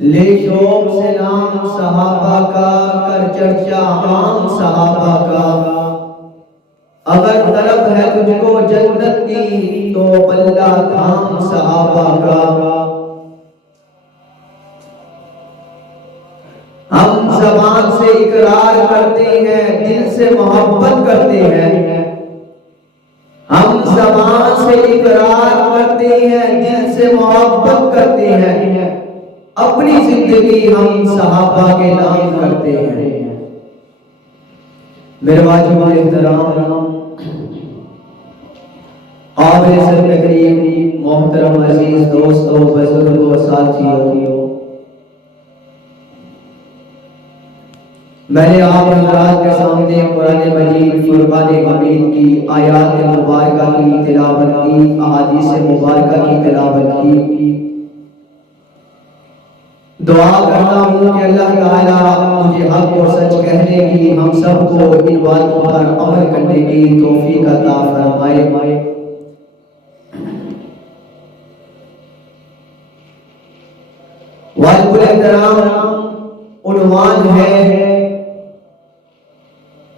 لے شوق سے نام صحابہ کا، کر چرچا عام صحابہ کا، اگر طلب ہے تجھ کو جنت کی تو پلہ تھام صحابہ کا۔ ہم زبان سے اقرار کرتے ہیں، دل سے محبت کرتے ہیں، ہم زبان سے اقرار کرتے ہیں، دل سے محبت کرتے ہیں، اپنی زندگی ہم صحابہ کے نام کرتے ہیں۔ میرے واجب احترام قابل سر تقریب محترم عزیز دوستوں، بزرگوں، ساتھیوں، میں نے آپ حضرات کے سامنے قرآن مجید فرقان حمید کی آیات مبارکہ کی تلاوت کی، احادیث مبارکہ کی تلاوت کی۔ دعا کرتا ہوں کہ اللہ تعالیٰ مجھے حق اور سچ کہنے کی، ہم سب کو ان باتوں پر عمل کرنے کی توفیق عطا فرمائے۔ واجب الاحترام عنوان ہے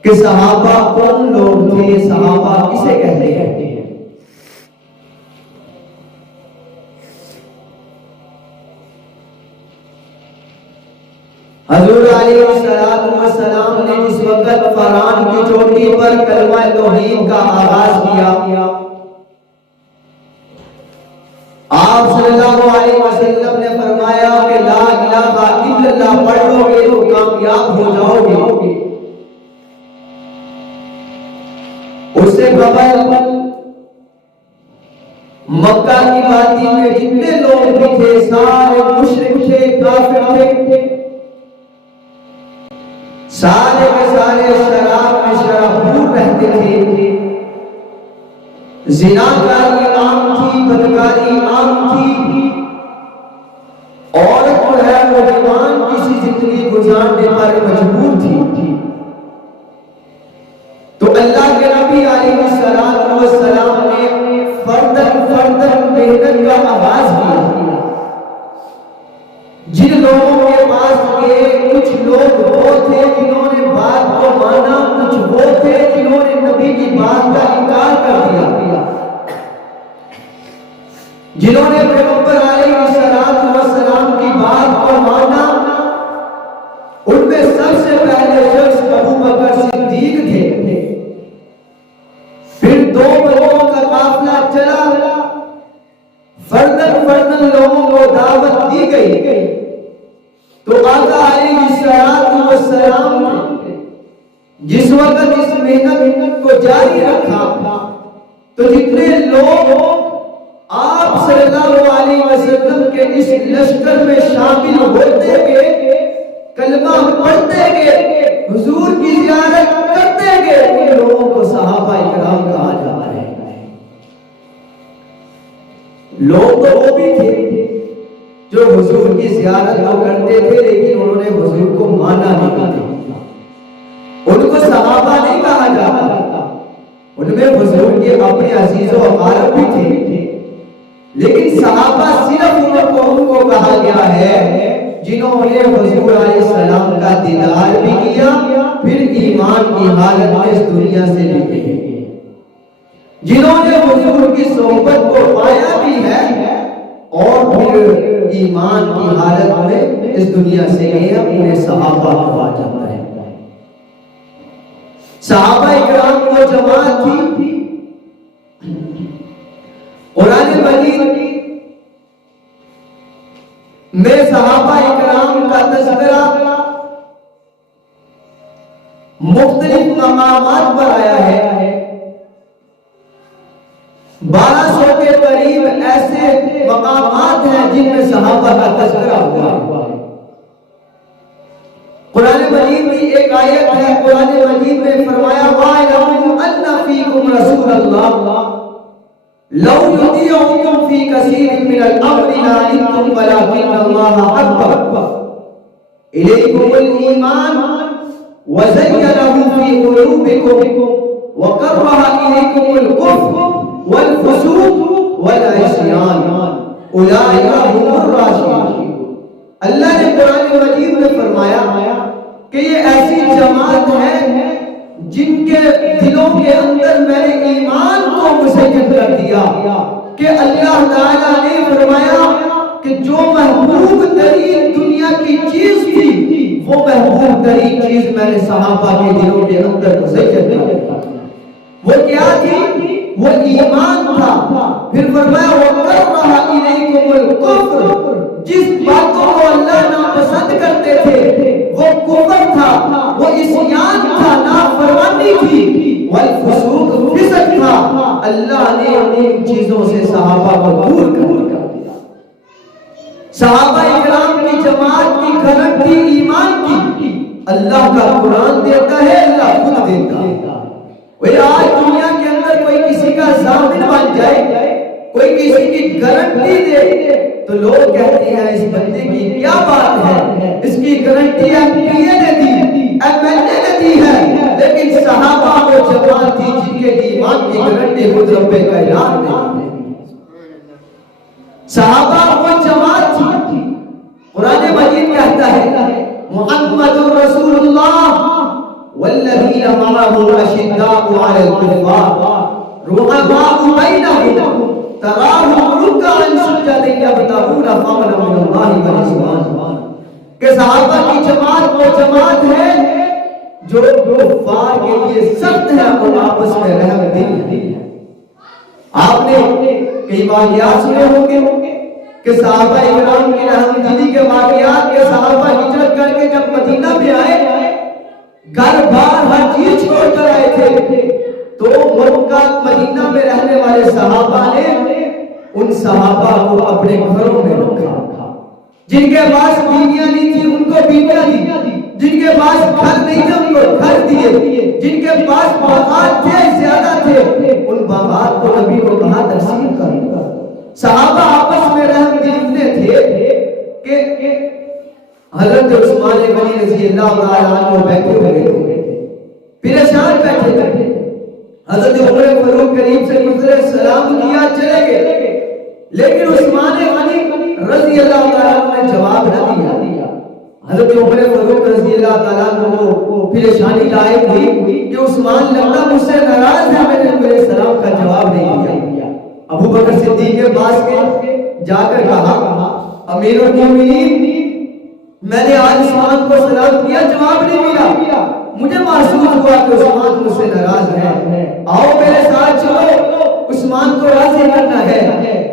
کہ صحابہ کون لوگ تھے، صحابہ کسے کہتے ہیں۔ حضور علیہ السلام نے جس وقت فران کی چوٹی پر کلمہ توحید کا آغاز کیا، آپ صلی اللہ علیہ وسلم نے فرمایا کہ لا الہ الا اللہ پڑھ لو گے تو کامیاب ہو جاؤ گے۔ اس سے قبل مکہ کی وادی میں جتنے لوگ بھی تھے سارے مشرک تھے، کافر تھے، سارے کے سارے شراب میں شرابور رہتے تھے، زناکاری عام تھی، بدکاری عام تھی، عورت جو ہے وہ جوان کسی زندگی گزارنے پر مجبور تھی۔ تو اللہ کے نبی علیہ السلام نے فردن محنت کا آغاز کیا۔ جن لوگوں کے پاس گئے، کچھ لوگ وہ تھے جنہوں نے بات کو مانا، کچھ وہ تھے جنہوں نے نبی کی بات کا انکار کر دیا۔ جنہوں نے پیغمبر علیہ السلام کی بات کو مانا، ان میں سب سے پہلے شخص ابو بکر صدیق تھے۔ پھر دو بڑوں کا قافلہ چلا، فردن لوگوں کو دعوت دی گئی۔ تو آقا علیہ السلام نے جس وقت اس محنت کو جاری رکھا تو جتنے لوگ آپ صلی اللہ علیہ وسلم کے اس لشکر میں شامل ہوتے گئے، کلمہ پڑھتے گئے، حضور کی زیارت کرتے گئے، ان لوگوں کو صحابہ اکرام کہا جاتا ہے۔ لوگ تو وہ بھی تھے جو حضور کی زیارت تو کرتے تھے لیکن انہوں نے حضور کو مانا نہیں تھا، ان کو صحابہ نہیں کہا جاتا، ان میں حضور کے اپنے عزیز و اقارب بھی تھے، لیکن صحابہ صرف ان کو کہا گیا ہے جنہوں نے حضور علیہ السلام کا دیدار بھی کیا، پھر ایمان کی حالت میں اس دنیا سے بھی گئے، جنہوں نے حضور کی صحبت کو پایا بھی ہے اور پھر ایمان کی حالت میں اس دنیا سے گئے، انہیں صحابہ کہا جاتا ہے۔ صحابہ اکرام وہ جماعت تھی، قرآن مجید میں صحابہ اکرام کا تذکرہ مختلف مقامات پر آیا ہے۔ 1200 کے قریب ایسے مقامات ہیں جن میں صحابہ کا تذکرہ ہوا ہے۔ قرآن مجید کی ایک آیت ہے، قرآن مجید میں فرمایا وَاعْلَمُوا أَنَّ فِيكُمْ رَسُولَ اللَّهِ لَوْ يُطِيعُكُمْ فِي كَثِيرٍ مِنَ الْأَمْرِ لَعَنِتُّمْ وَلَكِنَّ اللَّهَ حَبَّبَ إِلَيْكُمُ الْإِيمَانَ وَزَيَّنَهُ فِي قُلُوبِكُمْ وَكَرَّهَ إِلَيْكُمُ الْكُفْرَ وَالْفُسُوقَ وَالْعِصْيَانَ أُولَئِكَ هُمُ الرَّاشِدُونَ۔ اللہ فرمایا کہ یہ ایسی جماعت ہے جن کے دلوں کے اندر میں نے ایمان کو مسجد کر دیا کہ اللہ تعالیٰ نے فرمایا کہ جو محبوب ترین دنیا کی چیز تھی وہ محبوب ترین چیز میں نے صحابہ کے دلوں کے اندر مسجد کر دیا۔ وہ کیا تھی؟ وہ ایمان تھا۔ پھر فرمایا وَقَرَّهَ إِلَيْكُمُ الْكُفْرُ، جس باتوں کو اللہ ناپسند کرتے تھے وہ کفر تھا، وہ عصیان تھا، نافرمانی تھی، والفسوق فسق تھا۔ اللہ نے ان چیزوں سے صحابہ کو دور کر دیا۔ صحابہ اکرام کی جماعت کی گارنٹی ایمان کی اللہ کا قرآن دیتا ہے، اللہ خود دیتا ہے۔ وہ آج دنیا کے اندر کوئی کسی کا ضامن بن جائے، کوئی کسی کی گارنٹی دے تو لوگ کہتے ہیں اس بندے کی کیا بات ہے، اس کی گارنٹی ایم پی اے نے دی، ایم ایل اے نے دی ہے، لیکن صحابہ وہ جماعت تھی جن کے ایمان کی گارنٹی خود رب کائنات نے دی۔ صحابہ وہ جماعت تھی، قرآن مجید کہتا ہے محمد رسول اللہ والذین معه اشداء علی الکفار رحماء بینہم تراہم رکعا سجدا یبتغون فضلا من اللہ ورضوانہ، کہ صحابہ کی جماعت وہ جماعت ہے جو کفار کے لیے سخت ہے اور آپس میں رحم دل ہے۔ آپ نے کئی واقعات سنے ہوں گے کہ صحابہ اکرام کی رحم دلی کے واقعات کے صحابہ ہجرت کر کے جب مدینہ میں آئے، گھر بار ہر چیز چھوڑ کر آئے تھے، تو مکہ مدینہ میں رہنے والے صحابہ نے ان صحابہ کو اپنے گھروں میں رکھا۔ جن کے پاس بیویاں نہیں تھی ان کو بیویاں دی، جن کے پاس گھر نہیں تھے ان کو گھر دیے، جن کے پاس باغات تھے زیادہ تھے ان باغات کو نبی کو کہا تقسیم کر۔ صحابہ آپس میں رحم دل اتنے تھے کہ حضرت عثمان غنی رضی اللہ تعالیٰ عنہ بیٹھے ہوئے تھے، پریشان بیٹھے تھے، حضرت عمر فاروق قریب سے گزرے، سلام کیا، چلے گئے، لیکن عثمان غنی رضی اللہ تعالیٰ عنہ نے جواب نہ دیا۔ حضرت عمر فاروق رضی اللہ تعالیٰ عنہ کو پریشانی لاحق ہوئی کہ عثمان لگتا مجھ سے ناراض ہے، میں نے میرے سلام کا جواب نہیں دیا۔ ابو بکر صدیق کے پاس گئے، جا کر کہا امیر المومنین میں نے آج عثمان کو سلام کیا، جواب نہیں ملا، مجھے محسوس ہوا کہ عثمان مجھ سے ناراض ہے، آؤ میرے ساتھ چلو، عثمان کو راضی کرنا ہے۔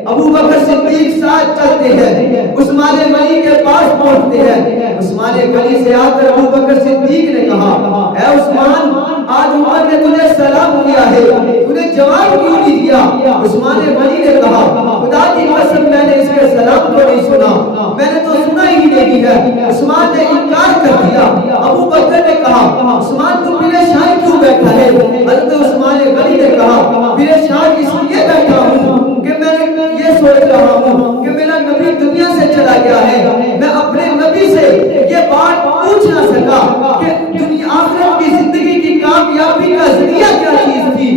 ابو بکر صدیق ساتھ چلتے ہیں، عثمان غنی کے پاس پہنچتے ہیں، عثمان غنی سے آ کر ابو بکر صدیق نے کہا اے عثمان آج عمر نے تجھے سلام کیا ہے، تجھے جواب کیوں نہیں دیا؟ عثمان غنی نے کہا خدا کی قسم میں نے اس کے سلام کو نہیں سنا، میں نے تو سنا ہی نہیں ہے۔ عثمان نے انکار کر دیا۔ ابو بکر نے کہا عثمان تو پریشان کیوں بیٹھا ہے؟ حضرت عثمان غنی نے کہا پریشان اس لیے بیٹھا ہوں کہ میں یہ سوچ رہا ہوں کہ میرا نبی دنیا سے چلا گیا ہے، میں اپنے نبی سے یہ بات پوچھ نہ سکا کہ دنیا آخرت کی زندگی کی کامیابی کا ذریعہ کیا چیز تھی،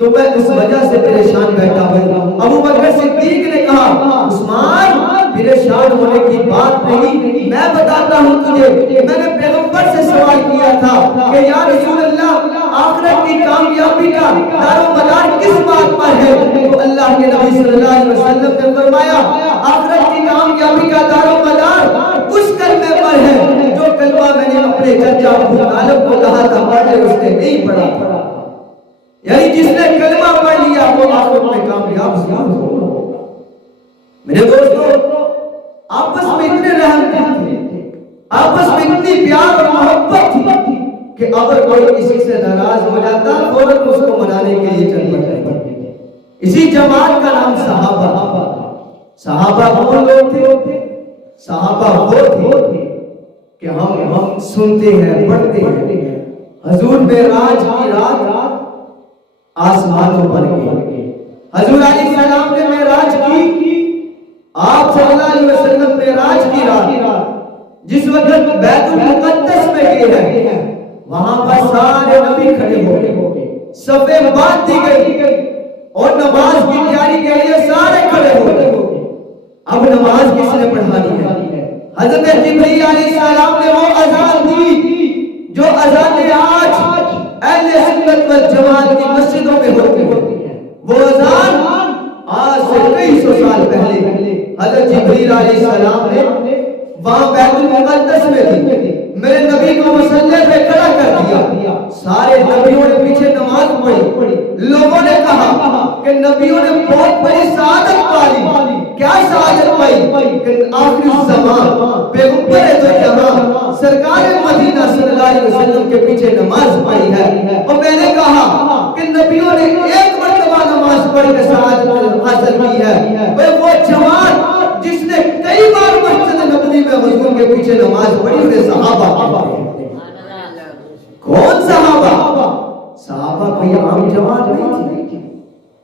تو میں اس وجہ سے پریشان بیٹھا ہوں۔ ابو بکر صدیق نے کہا عثمان پریشان ہونے کی بات نہیں، میں بتاتا ہوں تجھے، میں نے پیغمبر سے سوال کیا تھا کہ یا رسول اللہ آخرت کی کامیابی کا دار و مدار کس بات پر ہے؟ تو اللہ کے نبی صلی اللہ علیہ وسلم نے فرمایا آخرت کی کامیابی کا دار و مدار اس کلمے پر ہے جو کلمہ میں نے اپنے چچا ابو طالب کو کہا تھا پڑھے، اس نے نہیں پڑھا، یعنی جس نے کلمہ پڑھ لیا وہ آخرت میں کامیاب ہوگا۔ میرے دوستو آپس میں اتنے رحم تھے، آپس میں اتنی پیار اور محبت تھی کہ اگر کوئی کسی سے ناراض ہو جاتا فوراً اس کو منانے کے لیے چل پڑتے۔ اسی جماعت کا نام صحابہ تھا۔ صحابہ کون لوگ تھے؟ صحابہ وہ تھے کہ ہم سنتے ہیں، پڑھتے ہیں حضور معراج کی رات آسمانوں پر گئے، حضور علیہ السلام نے معراج کی، آپ صلی اللہ علیہ وسلم معراج کی رات جس وقت بیت المقدس میں گئے ہیں وہاں پر سارے نبی کھڑے ہو گئے، صفیں باندھ دی گئی اور نماز کی تیاری کے لیے سارے کھڑے ہو گئے۔ اب نماز کس نے پڑھانی ہے؟ حضرت جبریل علیہ السلام نے وہ اذان دی جو اذان آج اہل سنت والجماعت کی مسجدوں میں ہوتی ہے. وہ اذان آج سے کئی سو سال پہلے حضرت جبریل علیہ السلام نے وہاں بیت المقدس میں تھی، میرے نبی کو مصلی پہ کھڑا کر دیا. سارے نبیوں نے پیچھے نماز پڑھی. لوگوں نے کہا کہ نبیوں نے بہت بڑی سعادت پائی. کیا سعادت پائی؟ کہ آخری زمان پیغمبر دو جہاں سرکار مدینہ صلی اللہ علیہ وسلم کے پیچھے نماز پڑھی ہے. اور میں نے کہا کہ نبیوں نے ایک مرتبہ نماز پڑھ کے سعادت حاصل کی ہے. وہ جماعت جس نے کئی بار مسجد نبوی میں حضور کے پیچھے نماز پڑھی انہیں صحابہ. کون صحابہ؟ صحابہ کوئی عام جماعت نہیں تھی.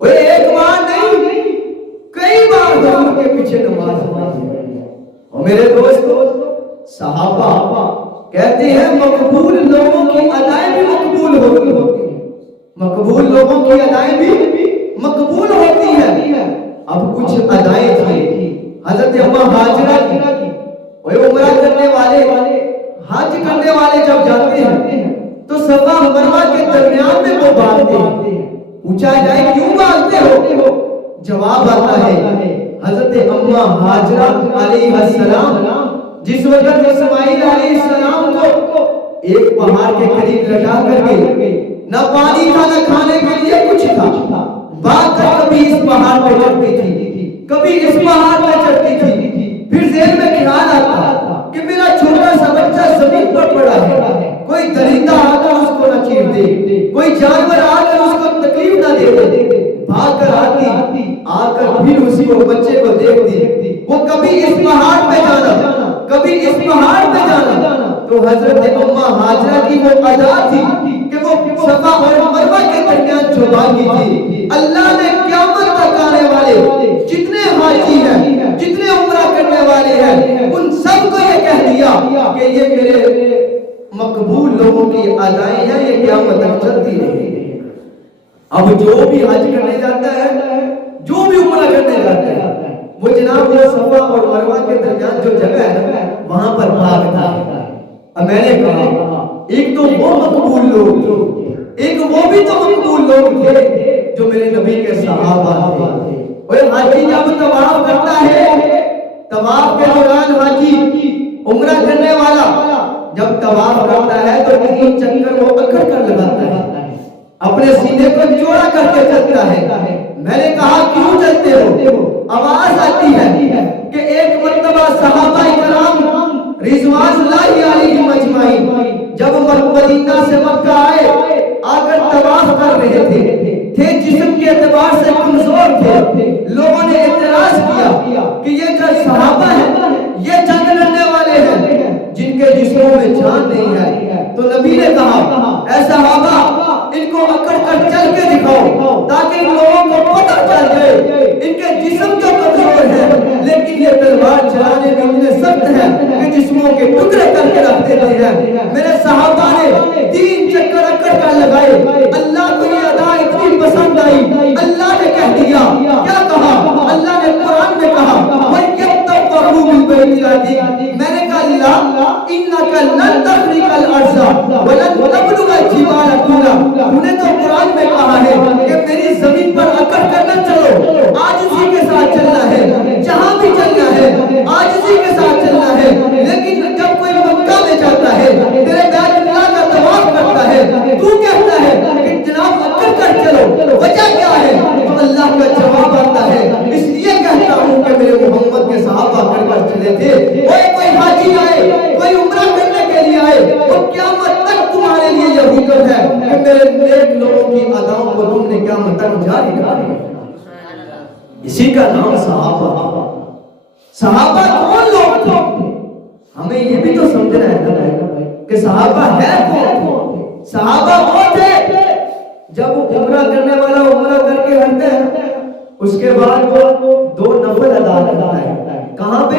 وہ ایک بار نہیں کئی بار حضور کے پیچھے نماز پڑھی. اور میرے دوستو صحابہ کہتے ہیں مقبول لوگوں کی ادائیں بھی مقبول ہوتی ہیں. مقبول لوگوں کی ادائیں بھی مقبول ہوتی ہیں. اب کچھ ادائیں تھیں حضرت اماں ہاجرہ کی. وہ عمرہ کرنے والے حج کرنے والے جب جاتے ہیں تو صفا مروہ کے درمیان میں وہ باندھتے ہیں. پوچھا جائے کیوں باندھتے ہو؟ جواب آتا ہے حضرت اماں ہاجرہ علیہ السلام جس وقت اسماعیل علیہ السلام کو ایک پہاڑ کے قریب لٹا کر گئے، نہ پانی تھا نہ کھانے کے لیے کچھ تھا. بات کبھی اس پہاڑ پہ چڑھتی تھی کبھی اس پہاڑ پہ چڑھتی تھی. پھر ذہن میں خیال آتا کہ میرا چھوٹا سا بچہ زمین پر پڑا ہے، کوئی درندہ آ کر اس کو نہ چیر دے، کوئی جانور آ کر اس کو تکلیف نہ دے. بھاگ کر آتی آ کر پھر اسی کو بچے کو دیکھتی. وہ کبھی اس پہاڑ پہ جانا کبھی اس پہاڑ پہ جانا. تو حضرت اماں ہاجرہ کی وہ ادا تھی کہ وہ صفا اور مروہ کے درمیان جو باندھی تھی. اللہ نے قیامت تک آنے والے جتنے حاجی ہیں جتنے عمرہ کرنے والے ہیں ان سب کو یہ کہہ دیا کہ یہ میرے مقبول لوگوں کی ادائیں ہیں، یہ قیامت تک چلتی رہے گی. اب جو بھی حج کرنے جاتا ہے جو بھی عمرہ کرنے جاتا ہے وہ جناب وہ صفا اور مروہ کے درمیان جو جگہ ہے وہاں پر بھاگتا ہے. اب میں نے کہا ایک تو وہ مقبول لوگ ایک وہ بھی تو مقبول لوگ تھے جو میرے نبی کے صحابہ تھے. اور حاجی جب طواف کرتا ہے طواف کے دوران حاجی عمرہ کرنے والا جب طواف کرتا ہے تو تین چکر وہ اکڑ کر لگاتا ہے، اپنے سینے کو چوڑا کر کے چلتا ہے. میں نے کہا کیوں چلتے ہو؟ آواز آتی ہے کہ ایک مرتبہ صحابہ کرام رضوان اللہ علیہم اجمعین جب مدینہ سے مکہ آئے آ کر طواف کر رہے تھے جسم کے اعتبار سے کمزور تھے. لوگوں نے اعتراض کیا کہ یہ جو صحابہ ہیں یہ جنگ لڑنے والے ہیں جن کے جسموں میں جان نہیں ہے. تو نبی نے کہا اے صحابہ ان کو اکڑ کر چل کے دکھاؤ تاکہ ان لوگوں کو پتہ چل جائے ان کے جسم جو کمزور ہے لیکن یہ تلوار چلانے میں اتنے سخت ہیں کہ جسموں کے ٹکڑے کر کے رکھ دیتے ہیں. میرے صحابہ نے تین چکر اکڑ کر لگائے. اللہ کو یہ ادا اتنی پسند آئی. اللہ نے کہہ دیا کیا کہا؟ اللہ نے قرآن میں کہا میں نے کہا اللہ انکا لن تخرق الارض ولن تبلغ الجبال طولا. تو نے تو قرآن میں کہا ہے کہ میری زمین پر اکڑ کر نہ چلو، عاجزی کے ساتھ چلنا ہے، جہاں بھی چلنا ہے عاجزی کے ساتھ چلنا ہے. لیکن جب کوئی مکہ میں جاتا ہے تیرے بیت اللہ کا طواف کرتا ہے تو کہتا ہے کہ جناب اکڑ کر چلو، وجہ کیا ہے؟ تو اللہ کا جواب آتا ہے اس لیے کہتا ہوں کہ میرے محمد کے صحابہ کر کر چلے تھے. کوئی حاجی آئے کوئی عمرہ کرنے کے لیے آئے وہ قیامت تک تمہارے لیے یہ حکم ہے کہ میرے نیک لوگوں کی اداؤں کو تم نے قیامت تک جاری رکھنا. اسی کا نام صحابہ. صحابہ کون لوگ تھے؟ ہمیں یہ بھی تو سمجھنا ہے کہ صحابہ ہے کون؟ صحابہ وہ تھے جب وہ عمرہ کرنے والا عمرہ کر کے ہٹتا ہے اس کے بعد وہ دو نفل ادا کرتا ہے. کہاں پہ؟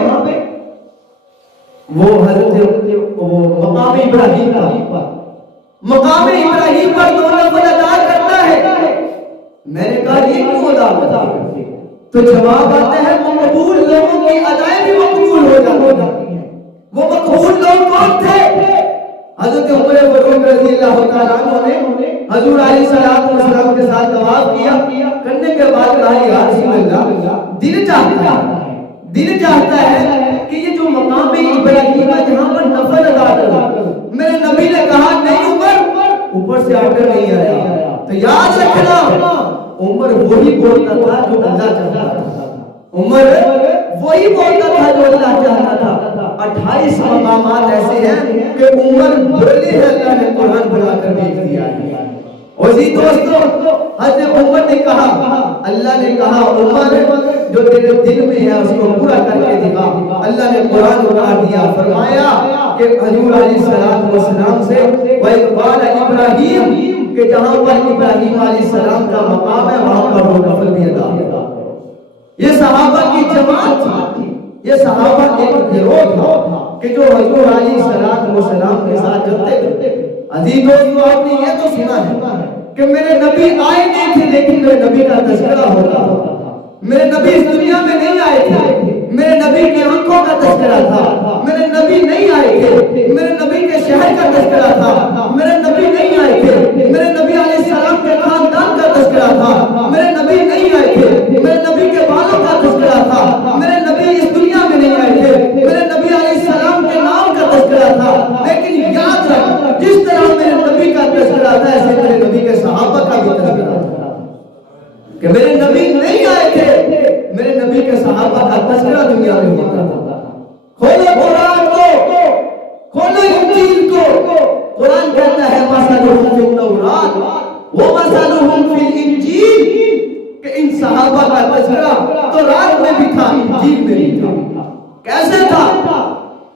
وہ حضرت مقام ابراہیم پر دو نفل ادا کرتا ہے. میں نے کہا یہ کیوں ادا کرتا ہے؟ تو جواب آتا ہے مقبول لوگوں کی ادائیں بھی مقبول ہو جاتی ہیں. کون تھے؟ حضرت عمر فاروق رضی اللہ تعالیٰ عنہ نے حضور علیہ السلام کے ساتھ طواف کیا، کرنے کے بعد کہا یا رسول اللہ دل چاہتا ہے کہ یہ جو مقام ابراہیم ہے جہاں پر نفل ادا کروں، میرے نبی نے کہا نہیں عمر، اوپر سے آرڈر نہیں آیا۔ تو یاد رکھنا عمر وہی بولتا تھا جو اللہ چاہتا تھا، عمر وہی بولتا تھا جو اللہ چاہتا تھا۔ 28 مقامات ایسے ہیں کہ عمر بولے ہیں، اللہ نے قرآن بنا کر بھیج دیا ہے۔ اور اسی دوستو حضرت عمر نے کہا، اللہ نے کہا عمر جو تیرے دل میں ہے اس کو پورا کر کے دکھا۔ اللہ نے قرآن اتار دیا، فرمایا کہ حضور علیہ السلام سے وَإِقْبَالَ ابراہیم کہ جہاں پر ابراہیم علیہ السلام کا مقام ہے وہاں پر وہ نفل بھی ادا کرتا۔ یہ صحابہ کی جماعت تھی، یہ صحابہ ایک گروہ تھا کہ جو حضور علیہ السلام کے ساتھ چلتے تھے۔ عزیز دوستو آپ نے یہ تو سنا ہے کہ میرے نبی آئے نہیں تھے لیکن میرے نبی کا تذکرہ ہوتا تھا۔ میرے نبی اس دنیا میں نہیں آئے تھے، میرے نبی کی آنکھوں کا تذکرہ تھا۔ میرے نبی نہیں آئے تھے، میرے نبی کے شہر کا تذکرہ تھا۔ میرے نبی نہیں آئے تھے، میرے نبی علیہ السلام کے خاندان کا تذکرہ تھا۔ میرے نبی نہیں آئے تھے، میرے نبی کے بالوں کا تذکرہ تھا۔ میرے نبی اس دنیا میں نہیں آئے تھے، میرے نبی علیہ السلام کے نام کا تذکرہ تھا۔ لیکن یاد رکھ جس طرح میرے نبی کا تذکرہ تھا ایسے میرے نبی کے صحابہ کا بھی تذکرہ تھا کہ میرے نبی نہیں آئے تھے، میرے نبی کے صحابہ کا تذکرہ دنیا میں ہوتا تھا۔ کھولو قرآن کو، کھولو انجیل کو، قرآن کہتا ہے مثلہم فی التوراۃ ومثلہم فی الانجیل کہ ان صحابہ کا تذکرہ تورات میں بھی تھا، انجیل میں بھی تھا۔ کیسے تھا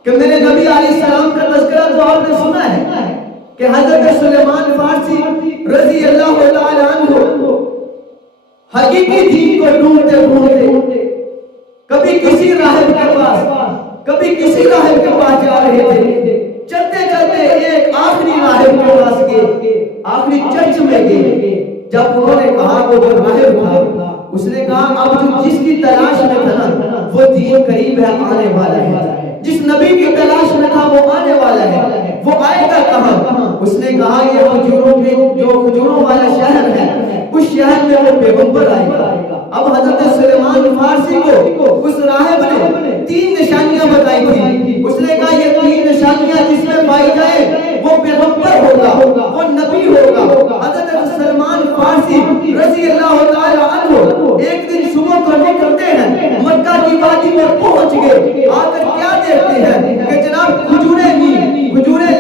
کہ میرے نبی علیہ السلام کا تذکرہ تو آپ نے سنا ہے کہ حضرت سلیمان فارسی رضی اللہ تعالی عنہ حقیقی دین کو ڈھونڈتے ڈھونڈتے کبھی کسی راہب کے پاس کبھی کسی راہب کے پاس جا رہے تھے، چلتے چلتے ایک آخری راہب کے پاس گئے، آخری چرچ میں گئے۔ جب انہوں نے کہا وہ جو راہب تھا اس نے کہا اب جو جس کی تلاش میں تھا نا وہ دین قریب ہے، آنے والا ہے، جس نبی کی تلاش میں تھا وہ آنے والا ہے، وہ آئے گا کہاں؟ اس نے کہا یہ کھجوروں میں جو کھجوروں والا شہر ہے اس شہر میں وہ پیغمبر آئے گا۔ اب حضرت سلیمان فارسی کو اس راہب نے 3 نشانیاں بتائی تھی۔ اس نے کہا یہ 3 نشانیاں جس میں پائی جائے وہ پیغمبر ہوگا، وہ نبی ہوگا۔ حضرت سلیمان فارسی رضی اللہ تعالی عنہ ایک دن صبح کو نکلتے ہیں، مکہ کی وادی میں پہنچ گئے، آ کر کیا دیکھتے ہیں کہ جناب کھجوریں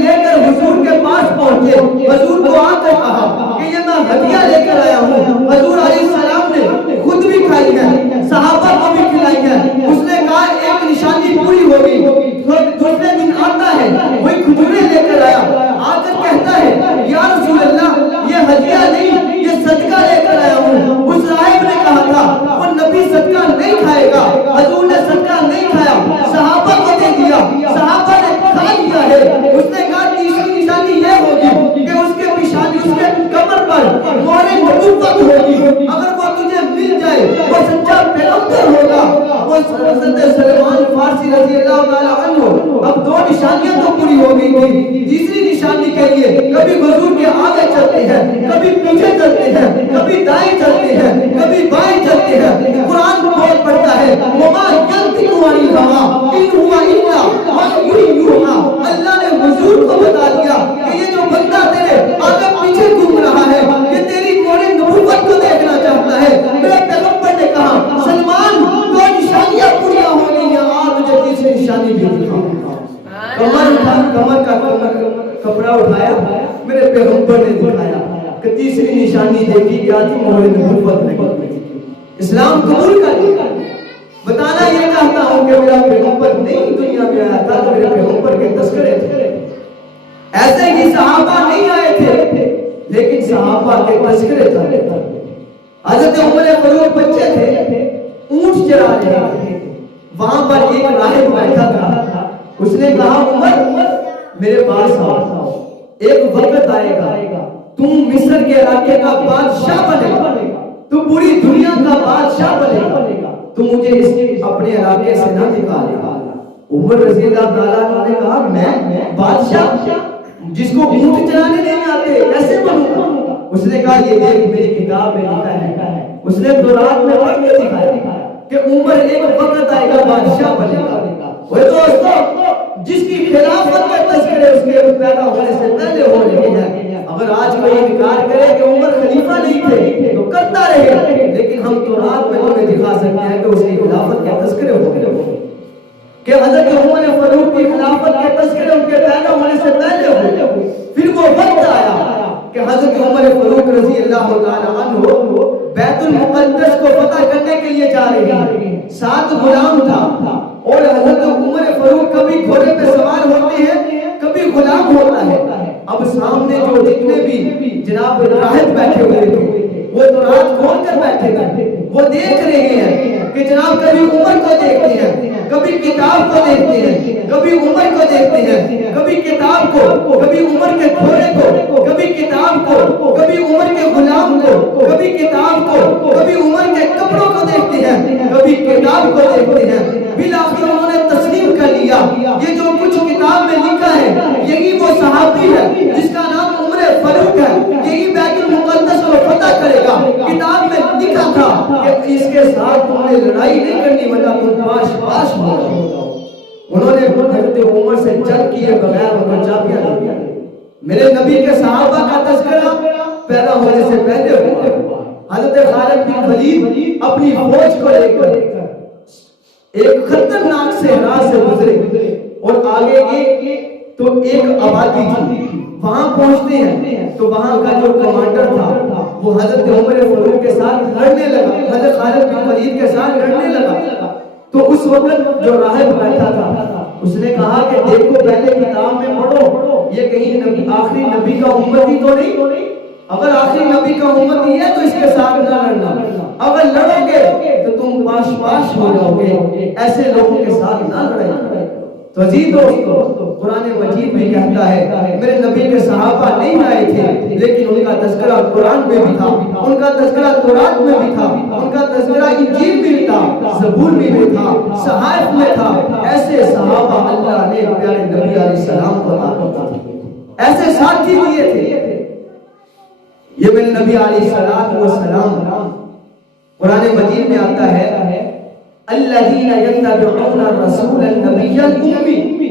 لے کر حضور کے پاس پہنچے۔ حضور کو آ کر کہا کہ یہ میں ہدیہ لے کر آیا ہوں۔ حضور علیہ السلام نے خود بھی کھائی ہے، صحابہ کو بھی کھلائی ہے۔ اس نے کہا ایک نشانی پوری ہو گئی۔ دوسرے دن آتا ہے وہی کھجوریں لے کر آیا، آ کر کہتا ہے یا رسول اللہ یہ ہدیہ نہیں یہ صدقہ لے کر آیا ہوں۔ اس راہب نے کہا تھا وہ نبی صدقہ نہیں کھائے گا، حضور نے صدقہ نہیں کھایا، صحابہ کو دے دیا، صحابہ نے کھا لیا ہے۔ اس نے کہا تیسری نشانی یہ ہوگی کہ اس کے پیشانی اس کے کمر پر مہر نبوت ہوگی، اگر وہ تجھے مل جائے وہ سچا پیغمبر ہوگا۔ وہ حضرت سلیمان فارسی رضی اللہ تعالی عنہ اب 2 نشانیاں تو پوری ہو گئی تھی، تیسری نشانی کے لیے کبھی حضور کے آگے چلتے ہیں، کبھی پیچھے چلتے ہیں، کبھی دائیں چلتے ہیں، کبھی بائیں چلتے ہیں۔ قرآن بول پڑتا ہے وما ينطق عن الهوى ان هو الا وحی یوحی۔ اللہ نے حضور کو بتا دیا کہ یہ جو بندہ تیرے آگے پیچھے گھوم رہا ہے یہ تیری مہر نبوت کو دیکھنا چاہتا ہے۔ میرے پیغمبر نے کہا سلمان 2 نشانیاں پوری ہو گئی ہیں، آج تجھے تیسری نشانی بھی دکھاؤں۔ کمر کا کپڑا اٹھایا، میرے پیغمبر نے دکھایا کہ تیسری نشانی دیکھی کیا تھی؟ مہر نبوت نہیں، اسلام قبول کر لیا۔ بتانا یہ چاہتا ہوں کہ میرا پیغمبر نہیں دنیا میں آیا تھا تو میرے پیغمبر کے تذکرے تھے۔ ایسے ہی صحابہ نہیں آئے تھے لیکن صحابہ کے تذکرے تھے۔ حضرت عمر فاروق بچے تھے، اونٹ چرا رہے تھے، وہاں پر ایک راہب بیٹھا تھا۔ اس نے کہا عمر میرے پاس آؤ، ایک وقت آئے گا تم مصر کے علاقے کا بادشاہ بنے گا، تو پوری دنیا کا بادشاہ بنے گا، تو مجھے اپنے علاقے سے نہ نکالے گا۔ عمر رضی اللہ تعالیٰ عنہ نے کہا بادشاہ جس کو اونٹ چلانے نہیں آتے کیسے بنوں گا؟ اس نے کہا یہ دیکھ میری کتاب میں لکھا ہے. اس نے تورات میں پڑھ کے دکھایا کہ عمر ایک وقت آئے گا بادشاہ بنے گا. وہ دوستو جس کی خلافت کا تذکرے اس کے پیدا ہونے سے پہلے ہو رہے ہیں. اگر آج کوئی انکار کرے کہ عمر خلیفہ نہیں تھے تو کرتا رہے، لیکن ہم تورات میں تمہیں دکھا سکتے ہیں کہ اس کی خلافت کے تذکرے ہو گئے، کہ حضرت عمر فاروق کی خلافت کے تذکرے ان کے پیدا ہونے سے پہلے ہوئے. پھر وہ وقت آیا کہ حضرت عمر فاروق رضی اللہ تعالی عنہ بیت المقدس کو فتح کرنے کے لیے جا رہے ہیں. 7 غلام تھا اور حضرت عمر فاروق کبھی گھوڑے پہ سوار ہوتے ہیں کبھی غلام ہوتا ہے. اب سامنے جو جتنے بھی جناب راہب بیٹھے ہوئے تھے وہ تو رات کھول کر بیٹھے تھے، وہ دیکھ رہے ہیں کہ جناب کبھی عمر کو دیکھتے ہیں، کبھی کتاب کو دیکھتے ہیں، کبھی عمر کو دیکھتے ہیں، کبھی کتاب کو، کبھی عمر کے گھوڑے کو، کبھی کتاب کو، کبھی عمر کے غلام کو، کبھی کتاب کو، کبھی عمر کے کپڑوں کو دیکھتے ہیں، کبھی کتاب کو دیکھتے ہیں. بالآخر انہوں نے تسلیم کر لیا یہ جو کچھ کتاب میں لکھا ہے یہی وہ صحابی ہے جس کا نام عمر فاروق ہے، یہی بیت المقدس کو فتح کرے گا. کتاب میں لکھا تھا کہ اس کے ساتھ تم نے لڑائی نہیں کرنی ورنہ تم پاش پاش ہو جاؤ. انہوں نے حضرت عمر سے جنگ کیے بغیر ان کو چابیاں دے دیا. میرے نبی کے صحابہ کا تذکرہ پیدا ہونے سے پہلے ہوا. حضرت خالد بن ولید اپنی فوج کو لے کر ایک خطرناک سے راہ سے گزرے اور آگے گئے تو ایک آبادی تھی. وہاں پہنچتے ہیں تو وہاں کا جو کمانڈر تھا وہ حضرت عمر فاروق کے ساتھ لڑنے لگا، حضرت خالد بن ولید کے ساتھ لڑنے لگا. تو اس وقت جو راہب بیٹھا تھا اس نے کہا کہ دیکھو پہلے کتاب میں پڑھو یہ کہیں نبی آخری نبی کا امتی تو نہیں، اگر آخری نبی کا امتی ہے تو اس کے ساتھ نہ لڑنا، اگر لڑو گے تو تم پاش پاش ہو جاؤ گے، ایسے لوگوں کے ساتھ نہ لڑیں. تو عزیز دوستو قرآن مجید بھی کہتا ہے میرے نبی کے صحابہ نہیں آئے تھے لیکن ان کا تذکرہ قرآن میں بھی تھا، ان کا تذکرہ تورات میں بھی تھا، ان کا تذکرہ انجیل میں بھی تھا، زبور میں بھی تھا، صحائف میں تھا. ایسے صحابہ اللہ نے پیارے نبی علیہ السلام کو عطا کیا، ایسے ساتھی دیے تھے. یہ میرے نبی علیہ السلام قرآن مجید میں آتا ہے الذین یتبعون الرسول النبی الأمی.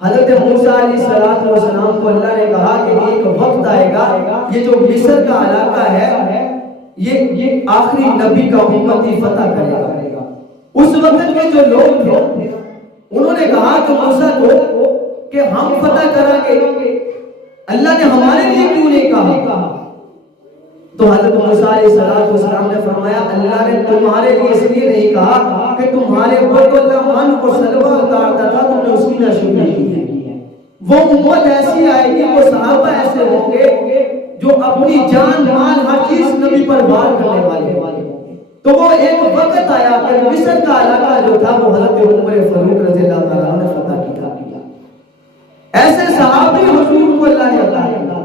حضرت موسیٰ علیہ السلام کو اللہ نے کہا کہ ایک وقت آئے گا یہ جو مصر کا علاقہ ہے یہ آخری نبی کا امتی فتح کرے گا. اس وقت کے جو لوگ تھے انہوں نے کہا کہ موسیٰ کو کہ ہم فتح کریں گے، اللہ نے ہمارے لیے کیوں نہیں کہا؟ تو حضرت موسیٰ علیہ السلام نے فرمایا اللہ نے تمہارے لیے اس لیے نہیں کہا کہ تمہارے اوپر اللہ من کو سلوہ اتارتا تھا تم نے اس کی ناشکری کی ہے. وہ امت ایسی آئے گی، وہ صحابہ ایسے ہوں گے جو اپنی جان مال ہر چیز نبی پر وار کرنے والے ہوں گے. تو وہ ایک وقت آیا کہ مصر کا علاقہ جو تھا وہ حضرت عمر فاروق رضی اللہ تعالیٰ نے فتح کیا. ایسے صحابی حضور کو اللہ نے عطا کیا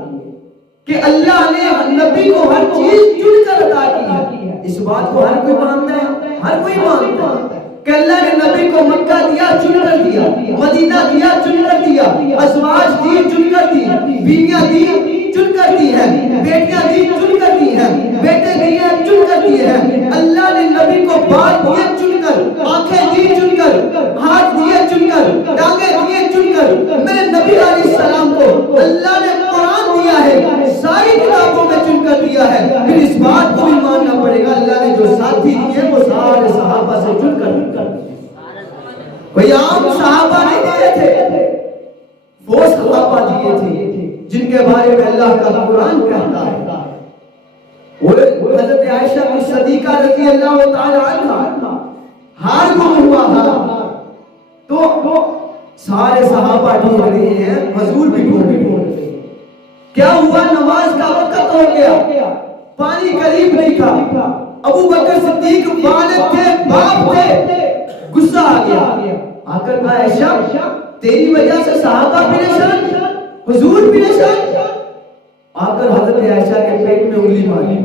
کہ اللہ نے نبی کو ہر چیز چن کر عطا کی ہے. اس بات کو ہر کوئی مانتا ہے، ہر کوئی مانتا ہے کہ اللہ نے نبی کو مکہ دیا چن کر دیا، مدینہ دیا چن کر دیا، ازواج دی چن کر دی، بیویاں دی چن کر دی ہیں، بیٹیاں دی چن کر دی ہیں، بیٹے دیے چن کر دیے ہیں. اللہ نے نبی کو بال دیے چن کر، آنکھیں دی چن کر، ہاتھ دیے چن کر، ٹانگیں دیے چن کر. میرے نبی علیہ السلام کو اللہ نے قرآن دیا ہے، ساری کتابوں میں چن کر دیا ہے. پھر اس بات کو بھی ماننا پڑے گا اللہ نے جو ساتھی دیے وہ سارے صحابہ سے چن کر کوئی عام صحابہ نہیں دیے تھے، وہ صحابہ دیے تھے جن کے بارے میں اللہ کا قرآن کہتا ہے. حضرت عائشہ کی صدیقہ رضی اللہ تعالی عنہ ہار گم ہوا تھا تو سارے صحابہ ڈھونڈ رہے ہیں، حضور بھی ڈھونڈ رہے ہیں. کیا ہوا؟ نماز کا وقت ہو گیا، پانی قریب نہیں تھا. ابو بکر صدیق والد تھے، باپ تھے، غصہ آ گیا. آ کر کہا عائشہ تیری وجہ سے صحابہ پریشان، حضور پریشان. آ کر حضرت عائشہ کے پیٹ میں انگلی ماری.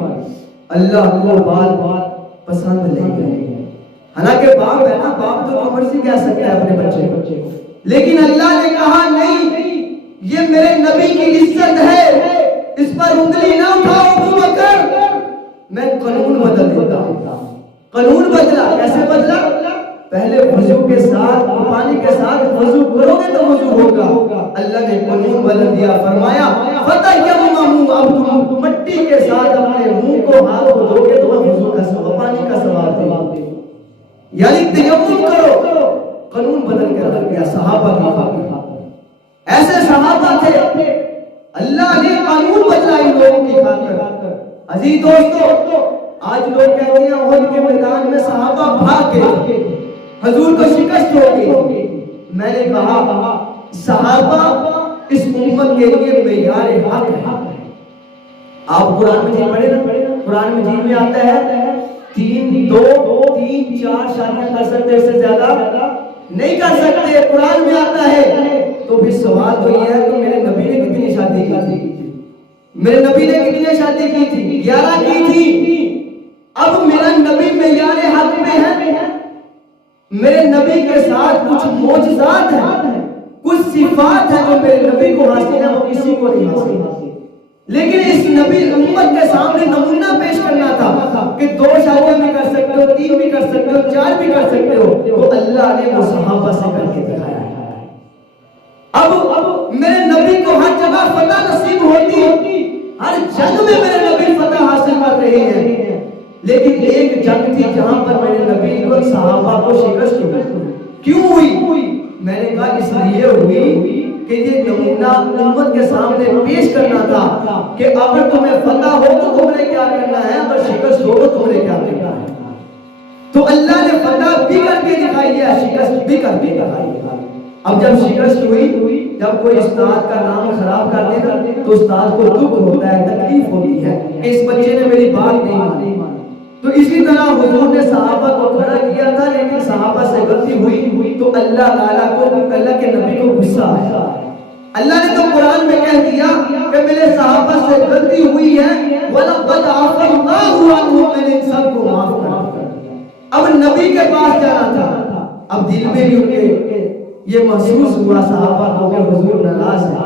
اللہ کو بات پسند نہیں ہے. حالانکہ باپ ہے نا، باپ تو مرضی کہہ سکتا ہے اپنے بچے کو، لیکن اللہ نے کہا نہیں، کی عزت ہے اس پر انگلی نہ اٹھاؤ ابو بکر، میں قانون بدل دیتا ہوں۔ قانون بدلا، کیسے بدلا؟ پہلے وضو کے ساتھ پانی کے ساتھ وضو کرو گے تو وضو ہوگا۔ اللہ نے قانون بدل دیا، فرمایا فتیمموا، اب تم مٹی کے ساتھ اپنے منہ کو ہاتھ کو دھو کے تمہیں وضو کا ثواب، پانی کا ثواب دے، یعنی تیمم کرو۔ قانون بدل کے رکھ دیا صحابہ کی خاطر۔ ایسے صحابہ تھے، اللہ نے قانون بدلا ان لوگوں کی خاطر۔ عزیز دوستو، آج لوگ کہتے ہیں احد کے میدان میں صحابہ بھاگ گئے، حضور کو شکست ہو گئی۔ میں نے کہا صحابہ اس امت کے لیے معیار حق ہے۔ آپ قرآن مجید پڑھیں نا، قرآن مجید میں آتا ہے 3 4 شادیاں کر سکتے، اس سے زیادہ نہیں کر سکتے، قرآن میں آتا ہے۔ تو پھر سوال تو یہ ہے کہ میرے نبی نے کتنی شادی کی تھی؟ میرے نبی نے کتنی شادی کی تھی؟ 11 کی تھی۔ اب میرا نبی معیار حق میں ہے، میرے نبی کے ساتھ کچھ معجزات ہیں، کچھ صفات ہیں جو میرے نبی کو حاصل ہے، وہ کسی کو نہیں حاصل۔ لیکن اس نبی امت کے سامنے نمونہ پیش کرنا تھا کہ 2 شادیاں بھی کر سکتے ہو، 3 بھی کر سکتے ہو، 4 بھی کر سکتے ہو، تو اللہ نے وہ صحابہ سے کر کے دکھایا ہے۔ اب میرے نبی کو ہر جگہ فتح نصیب ہوتی، ہر جنگ میں میرے نبی فتح حاصل کر رہے ہیں، لیکن ایک جنگ تھی جہاں پر میرے نبی کو صحابہ کو شکست ہوئی۔ کیوں ہوئی؟ میں نے کہا اس لیے ہوئی کہ یہ نمونہ امت کے سامنے پیش کرنا تھا کہ اگر تمہیں فتح ہو تو تم نے کیا کرنا ہے، اگر شکست ہو تو تم نے کیا کرنا ہے۔ تو اللہ نے فتح بھی کر کے دکھائی ہے، شکست بھی کر کے دکھائی ہے۔ اب جب شکست ہوئی، جب کوئی استاد کا نام خراب کر دے تو استاد کو دکھ ہوتا ہے، تکلیف ہوتی ہے کہ اس بچے نے میری بات نہیں مانی۔ تو اسی طرح حضور نے صحابہ کو کھڑا کیا تھا، لیکن صحابہ سے غلطی ہوئی تو اللہ تعالیٰ کو، اللہ کے نبی کو غصہ آیا۔ اللہ نے تو قرآن میں کہہ دیا کہ میرے صحابہ سے غلطی ہوئی ہے، وَلَقَدْ عَفَا اللَّهُ عَنْهُمْ، میں نے ان سب کو معاف کر دیا۔ اب نبی کے پاس جانا تھا، اب دل میں بھی ان کے یہ محسوس ہوا صحابہ کو کہ حضور ناراض ہے،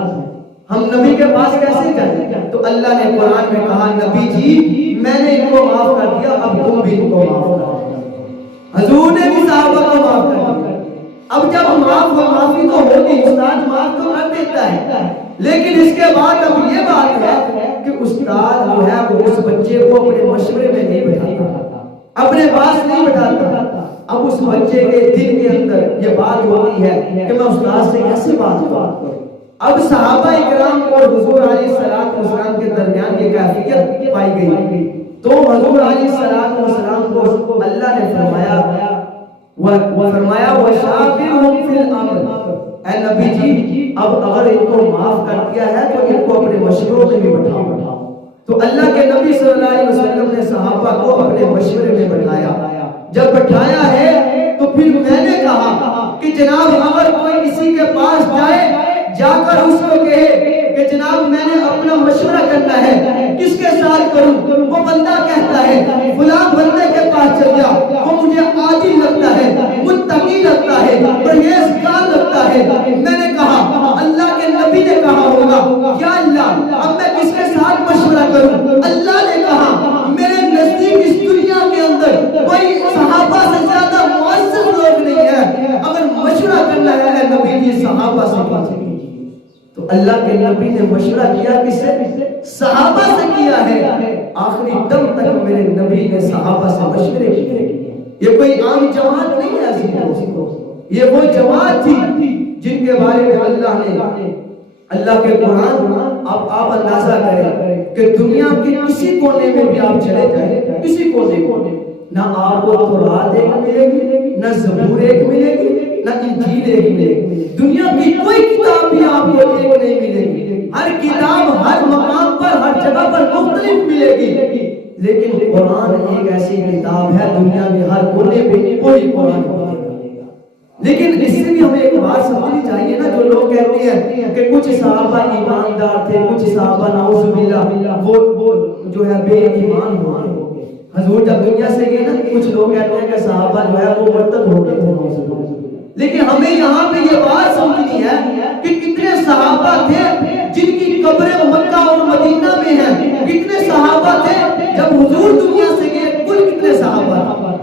ہم نبی کے پاس کیسے جائیں؟ تو اللہ نے قرآن میں کہا نبی جی میں نے ان کو معاف کر دیا، اب تم بھی ان کو معاف کر دیا۔ حضور نے بھی صحابہ کو معاف کر دیا۔ اب جب معافی تو ہوگی، استاد معاف تو کر دیتا ہے، لیکن اس کے بعد اب یہ بات ہے کہ استاد جو ہے وہ اس بچے کو اپنے مشورے میں نہیں بٹھاتا، اپنے پاس نہیں بٹھاتا۔ اب اس بچے کے دل کے اندر یہ بات ہوتی ہے کہ میں استاد سے کیسے بات کروں۔ اب صحابہ اکرام اور حضور علیہ السلام کے درمیان یہ کیفیت پائی گئی، تو حضور علیہ السلام کو اللہ نے فرمایا وَشَاوِرْهُمْ فِي الْأَمْرِ، اے نبی جی اب اگر ان کو معاف کر دیا ہے تو ان کو اپنے مشوروں میں بھی بٹھاؤ۔ تو اللہ کے نبی صلی اللہ علیہ وسلم نے صحابہ کو اپنے مشورے میں بٹھایا۔ جب بٹھایا ہے تو پھر میں نے کہا کہ جناب اگر کوئی کسی کے پاس جائے، جا کر اس کو کہے کہ جناب میں نے اپنا مشورہ کرنا ہے، کس کے ساتھ کروں؟ وہ بندہ کہتا ہے فلاں بندے کے پاس چل جا، وہ مجھے عادل لگتا ہے، متقی لگتا ہے، پرہیزگار لگتا ہے۔ میں نے کہا اللہ کے نبی نے کہا ہوگا یا اللہ اب میں کس کے ساتھ مشورہ کروں؟ اللہ نے کہا میرے نزدیک اس دنیا کے اندر کوئی صحابہ سے زیادہ معزز لوگ نہیں ہے، اگر مشورہ کرنا ہے اے نبی جی صحابہ سے بات کیجیے۔ تو اللہ کے نبی نے مشورہ کیا کس سے؟ صحابہ سے کیا ہے۔ آخری دم تک میرے نبی نے صحابہ سے مشورے کیے۔ یہ کوئی عام جماعت نہیں ہے دوستو، یہ وہ جماعت تھی جن کے بارے میں اللہ کے قرآن، آپ اندازہ کریں کہ دنیا کے کسی کونے میں بھی آپ چلے جائیں، کسی کونے نہ آپ کو تورات ایک ملے گی، نہ زبور ایک ملے گی، نہ انجیل ایک ملے گی، دنیا کی کوئی کتاب بھی آپ کو ایک نہیں ملے گی۔ ہر کتاب ہر مقام پر ہر جگہ پر مختلف ملے گی، لیکن قرآن ایک ایسی کتاب ہے دنیا میں ہر کونے پہ کوئی قرآن نہیں۔ لیکن اس سے بھی ہمیں ایک بات سمجھنی چاہیے نا، جو لوگ کہتے ہیں کہ کچھ صحابہ ایماندار تھے، کچھ صحابہ نعوذ باللہ وہ جو ہے بے ایمان ہو گئے۔ حضور جب دنیا سے گئے نا، کچھ لوگ کہتے ہیں کہ صحابہ جو ہے وہ مرتد ہو گئے تھے، لیکن ہمیں یہاں پہ یہ بات سمجھنی ہے کہ کتنے صحابہ تھے جن کی قبریں مکہ اور مدینہ میں ہیں. کتنے صحابہ تھے جب حضور دنیا سے گئے؟ کل کتنے صحابہ تھے؟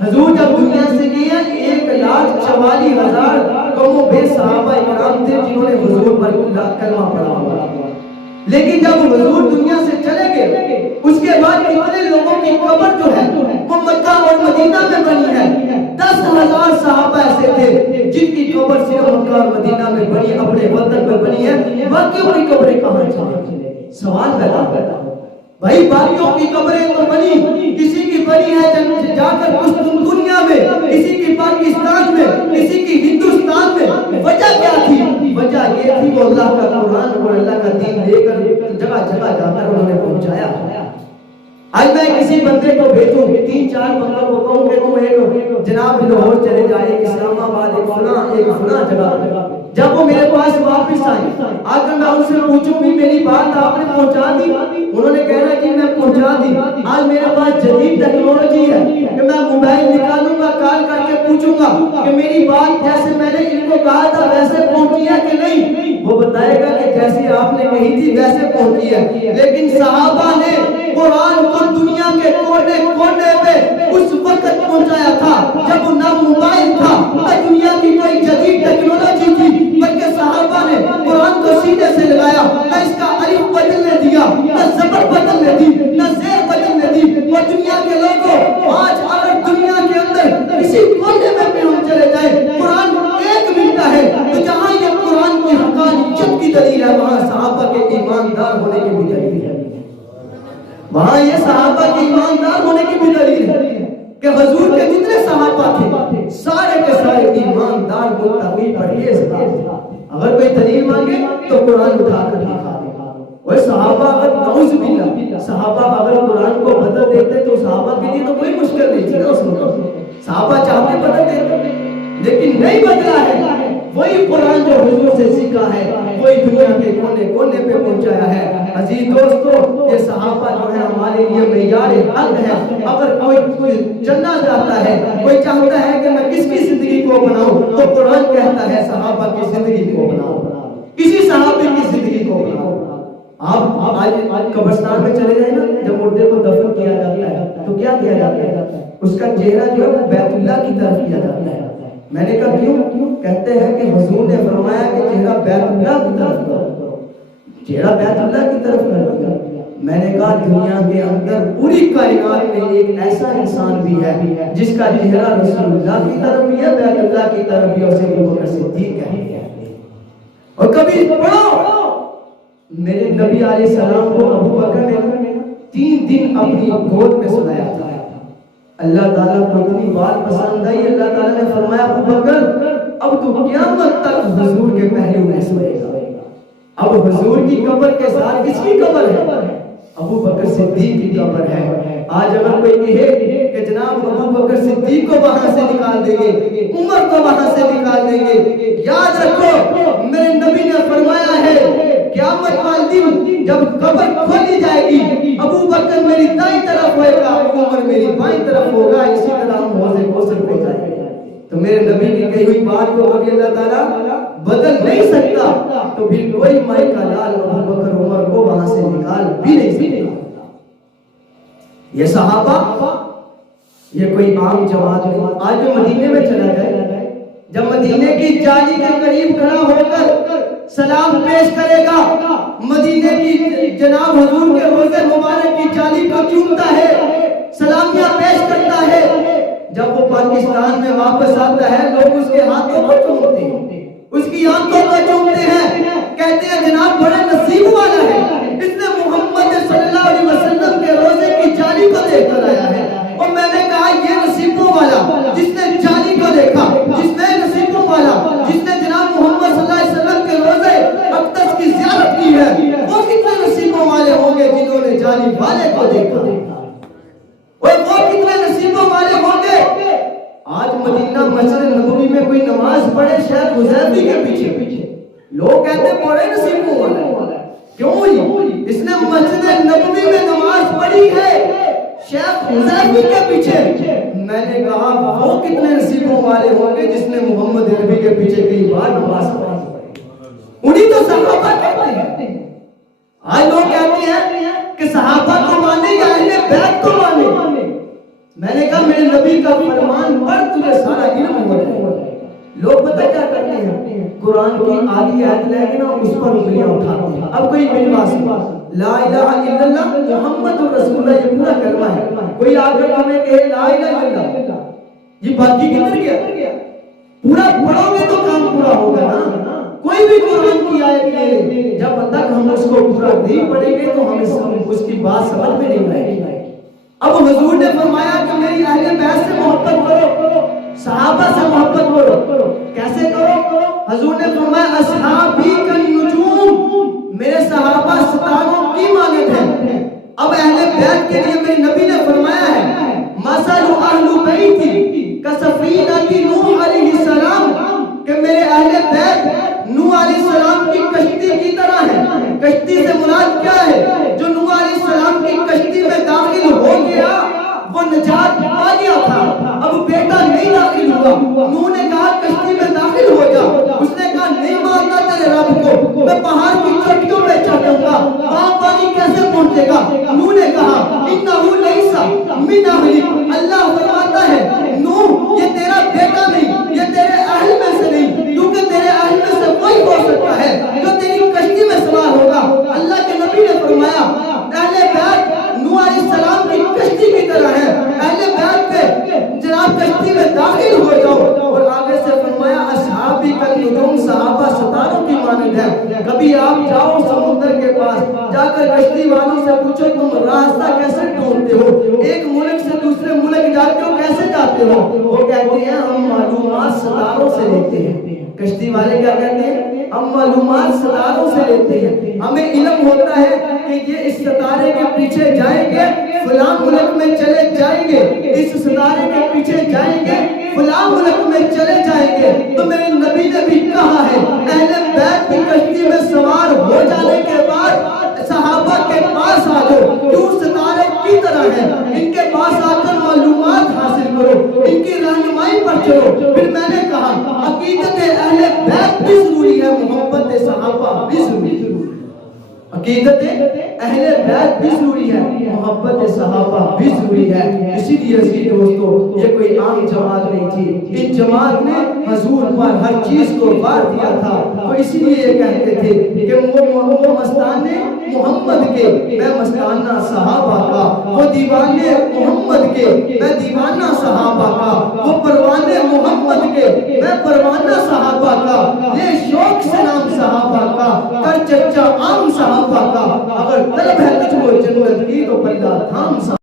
حضور جب دنیا سے گئے 1,44,000 کم و بیش صحابہ اکرام تھے جنہوں نے حضور پر کلمہ پڑھا ہوا. لیکن جب حضور دنیا سے چلے گئے اس کے بعد کتنے لوگوں کی قبر جو ہے وہ مکہ اور مدینہ میں بنی ہے؟ 10,000 صحابہ ایسے تھے جن کی قبر صرف مکہ اور مدینہ میں بنی، اپنے وطن میں بنی ہے. باقیوں کی قبریں کہاں چلے گئے؟ سوال پیدا ہوتا ہے بھائی. باقیوں کی قبریں تو بنی، کسی کی بنی ہے جا کر دنیا میں، کسی کی پاکستان میں، کسی کی ہندوستان میں. وجہ کیا تھی؟ وجہ یہ تھی وہ اللہ کا قرآن اور اللہ کا دین لے کر جگہ جگہ جا کر انہوں نے پہنچایا. آج میں کسی بندے کو بھیجوں، 3-4 بندوں کو کہوں کہ تم ایک جناب لاہور چلے جائے، ایک اسلام آباد، ایک فلاں جگہ. جب وہ میرے پاس واپس آئے، اگر میں ان سے پوچھوں بھی میری بات آپ نے پہنچا دی، انہوں نے کہنا کہ میں پہنچا دی. آج میرے پاس جدید ٹیکنالوجی ہے کہ میں موبائل نکالوں گا، کال کر کے پوچھوں گا کہ میری بات جیسے میں نے ان کو کہا تھا ویسے پہنچی ہے کہ نہیں. وہ بتائے گا کہ جیسی آپ نے کہی تھی ویسے پہنچی ہے. لیکن صحابہ نے قرآن کو دنیا کے کونے کونے پہ اس وقت پہنچایا تھا جب نہ موبائل تھا، نہ دنیا کی کوئی جدید ٹیکنالوجی تھی، بلکہ صحابہ نے قرآن کو سیدھے سے لگایا. نہ اس کا الف بدلنے دیا، نہ زبر بدلنے دی، نہ زیر بدلنے دی. اور دنیا کے لوگوں، آج اگر دنیا کے اندر کسی کونے میں بھی ہم چلے جائیں قرآن ایک ملتا ہے، تو جہاں یہ قرآن کی حقانیت کی دلیل ہے وہاں صحابہ کے ایماندار ہونے کی بھی دلیل ہے. وہاں یہ صحابہ کے ایماندار ہونے کی بھی دلیل ہے کہ حضور کے جتنے صحابہ تھے سارے کے سارے ایماندار متقی پرہیزگار تھے. اگر کوئی دلیل مانگے تو قرآن اٹھا کر دکھا دے. وہ صحابہ اگر نعوذ باللہ صحابہ اگر قرآن کو بدل دیتے تو صحابہ کے لیے تو کوئی مشکل نہیں تھی. صحابہ چاہتے بدل دیتے لیکن نہیں بدلا ہے. وہی قرآن جو حضور سے سیکھا ہے وہی دنیا کے کونے کونے پہ پہنچایا ہے. عزیز دوستو، یہ صحابہ جو ہے ہمارے لیے معیار حق ہے. اگر کوئی چلنا چاہتا ہے، کوئی چاہتا ہے کہ میں کس کی زندگی کو بناؤں، تو قرآن کہتا ہے صحابہ کی زندگی کو بناؤ، کسی صحابی کی زندگی کو بناؤ. آپ آج قبرستان میں چلے جائیں نا، جب مردے کو دفن کیا جاتا ہے تو کیا کیا جاتا ہے؟ اس کا چہرہ جو ہے بیت اللہ کی طرف کیا جاتا ہے. میں نے کہا کیوں؟ کہتے ہیں کہ حضور نے فرمایا کہ چہرہ بیت اللہ کی طرف کرو، چہرہ بیت اللہ کی طرف کر دیا. میں نے کہا دنیا کے اندر پوری کائنات میں ایک ایسا انسان بھی ہے جس کا چہرہ رسول اللہ کی طرف بھی ہے، بیت اللہ کی طرف بھی، اسے ابو بکر صدیق ہے. اور کبھی پڑھو میرے نبی علیہ السلام کو ابو بکر نے 3 دن اپنی گود میں سلایا تھا. اللہ تعالیٰ کو اتنی بات پسند آئی، اللہ تعالیٰ نے فرمایا ابو بکر اب تو قیامت تک حضور کے پہلو میں سوئے گا. اب حضور کی قبر کے ساتھ کس کی قبر ہے؟ ابو بکر صدیق کی قبر ہے. آج اگر کوئی کہے کہ جناب ابو بکر صدیق کو وہاں سے نکال دیں گے، عمر کو وہاں سے نکال دیں گے، یاد رکھو میرے نبی نے فرمایا ہے قیامت والے دن جب قبر کھولی جائے گی ابو بکر میری دائیں طرف ہوئے گا، عمر میری بائیں طرف ہوگا. اسی طرح ہم حوض کوثر پہ جائیں گے. تو میرے نبی کی کہی ہوئی بات کو کبھی اللہ تعالیٰ بدل نہیں سکتا، تو پھر کوئی مائی کا لال ابو بکر عمر کو وہاں سے نکال بھی نہیں سکتا. یہ صحابہ یہ کوئی عام جماعت نہیں. آج جو مدینے میں چلا جائے، جب مدینے کی جالی کے قریب کھڑا ہو کر سلام پیش کرے گا، مدینے کی جناب حضور کے روضے مبارک کی جالی کو چومتا ہے، سلامیاں پیش کرتا ہے. جب وہ پاکستان میں واپس آتا ہے لوگ اس کے ہاتھوں کو چومتے ہیں، اس کی آنکھوں کو چومتے ہیں، کہتے ہیں جناب بڑا نصیب والا ہے، اس نے محمد صلی اللہ علیہ وسلم کے روضے کی جالی کو دیکھ کر آیا ہے. اور میں نے کہا یہ نصیبوں والا جس نے جالی کو دیکھا، جس نے نصیبوں والا جس نے جناب محمد صلی اللہ علیہ وسلم کے روضے اقدس کی زیارت کی ہے، وہ کتنے نصیبوں والے ہوں گے جنہوں نے جالی والے کو دیکھا. وہ کتنے نصیبوں والے ہوں گے. آج مدینہ مسجد نبوی میں کوئی نماز پڑھے شیخ حذیفی کے پیچھے، لوگ کہتے ہیں بڑے نصیبوں والا ہے. کیوں ہوئی؟ اس نے مسجد نبوی میں نماز پڑھی ہے شیخ حذیفی کے پیچھے. میں نے کہا وہ کتنے نصیبوں والے ہوں گے جس نے محمد عربی کے پیچھے کئی بار نماز پڑھی. انہی تو صحابہ کہتے ہیں. آج لوگ کہتے ہیں کہ صحابہ کو مانے یا اہل بیت کو مانے. میں نے کہا میرے نبی کا فرمان پڑھ تجھے سارا علم ہو جائے گا. لوگ پتہ کیا کرتے ہیں؟ قرآن کی آدھی آیت لے کے نا اس پر انگلیاں اٹھاتے ہیں. اب کوئی میری بات سن، لا الہ الا اللہ محمد رسول اللہ یہ پورا کلمہ ہے. کوئی آ کر ہمیں کہے لا الہ الا اللہ، یہ باقی کدھر گیا؟ پورا پڑھو گے تو کام پورا ہوگا نا. کوئی بھی قرآن کی آیت لے، جب تک ہم اس کو پورا نہیں پڑھیں گے تو ہمیں اس کی بات سمجھ میں نہیں آئے گی. اب حضور نے فرمایا کہ میری اہل بیت سے محبت کرو، صحابہ سے محبت کرو. کیسے کرو؟ حضور نے فرمایا اصحابی کالنجوم، میرے صحابہ ستاروں کی مانند ہیں. اب اہل بیت کے لیے میرے نبی نے فرمایا ہے مثل اہل بیتی کسفینۃ نوح علیہ السلام، کہ میرے اہل بیت نوح علیہ السلام کی کشتی کی طرح ہے. کشتی سے مراد کیا ہے؟ جو نوح علیہ السلام کی کشتی میں داخل ہو گیا وہ نجات پا گیا تھا. اب بیٹا نہیں داخل ہوا، نوح نے کہا کشتی میں داخل ہو جا. اس نے کہا نہیں مانتا تیرے رب کو، میں پہاڑ کی چوٹیوں میں چڑھوں گا، وہاں پانی کیسے پہنچے گا؟ نوح نے کہا انہ لیس من اہلی، اللہ فرماتا ہے نوح یہ تیرا بیٹا نہیں، یہ تیرے اہل میں سے نہیں، کیونکہ تیرے اہل میں سے وہی ہو سکتا ہے جو تیری کشتی میں سوار ہوگا. اللہ کے نبی نے فرمایا اہل بیت نوح علیہ السلام کی کشتی کی طرح ہے. اہل بیت پہ جناب کشتی میں داخل ہو جاؤ. اور آگے سے فرمایا اصحابی کالنجوم، صحابہ ستاروں کی مانند ہے. کبھی آپ جاؤ سمندر کے پاس، جا کر کشتی والوں سے پوچھو تم راستہ کیسے ڈھونڈتے ہو، ایک ملک سے دوسرے ملک جاتے ہو کیسے جاتے ہو؟ وہ کہتے ہیں ہم معلومات ستاروں سے لیتے ہیں. کشتی والے کیا کہتے ہیں؟ ہم معلومات ستاروں سے لیتے ہیں. ہمیں علم ہوتا ہے کہ یہ اس ستارے کے پیچھے جائیں گے فلاں ملک میں چلے جائیں گے، اس ستارے کے پیچھے جائیں گے فلاں ملک میں چلے جائیں گے. تو میرے نبی نے بھی کہا ہے اہل بیت کی کشتی میں سوار ہو جانے کے بعد صحابہ کے پاس آ جاؤ، کیوں ستارے کی طرح ہیں. ان کے پاس آ کر معلومات حاصل کرو، ان کی رہنمائی پر چلو. پھر میں نے کہا عقیدت اہل بیت بھی ضروری ہے، محبت صحابہ بھی ضروری ہے. عقیدت اہل بیت بھی ضروری ہے، محبت صحابہ بھی ضروری ہے. اسی لیے عزیز دوستو یہ کوئی عام جماعت نہیں تھی، ان جماعت نے حضور پر ہر چیز کو وار دیا تھا. تو اسی لیے یہ کہتے تھے کہ وہ مستانے محمد کے میں مستانہ صحابہ کا، وہ دیوانے محمد کے میں دیوانہ صحابہ کا، وہ پروانے محمد کے میں پروانہ صحابہ کا. یہ شوق سے نام صحابہ کا، کر چرچا عام صحابہ کا. اگر طلب ہے تجھ کو جنت کی تو پہلا تھام صحابہ